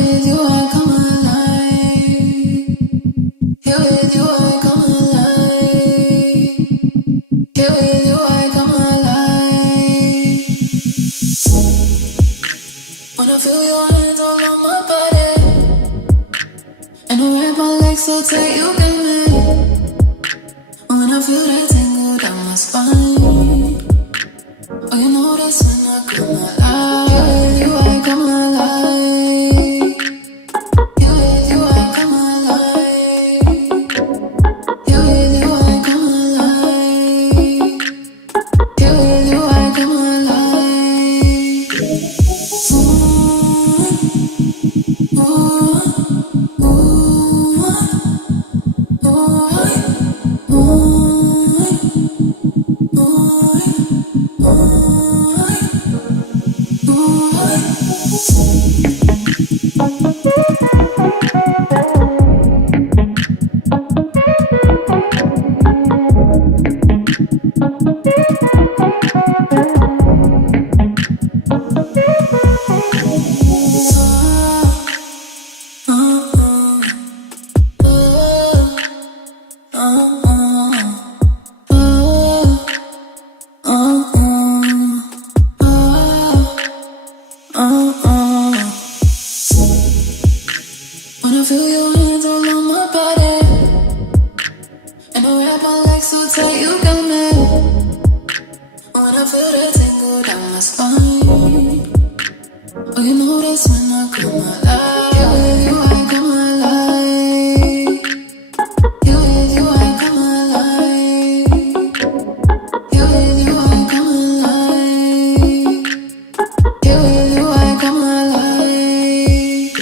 with you I come alive. Here with you I come alive. Here with you I come alive. When I feel your hands all on my body, and I wrap my legs so tight you get me. When I feel that tingle down my spine, oh you know that's when I come alive. Here with you I come alive. Here with you I come alive. Here with you I come alive. Here with you I come alive. Ooh, ooh, ooh, when I feel your hands all on my body, and I wrap my legs so tight you got me. When I feel that tingle down my spine, oh you know that's when I come alive. Here with you I come alive. Here with you I come alive. Here with you I come alive. Here with you I come alive.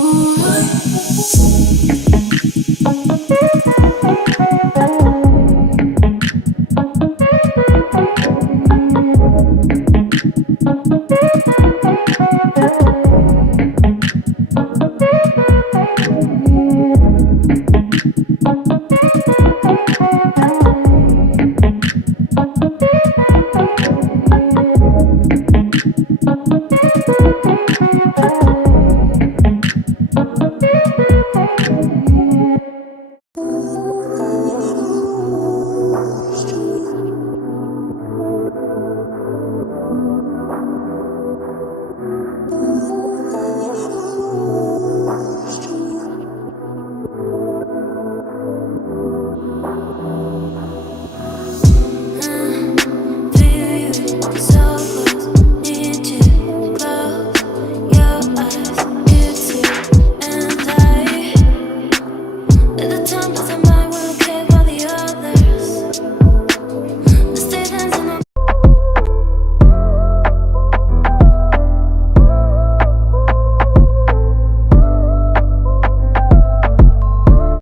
Ooh.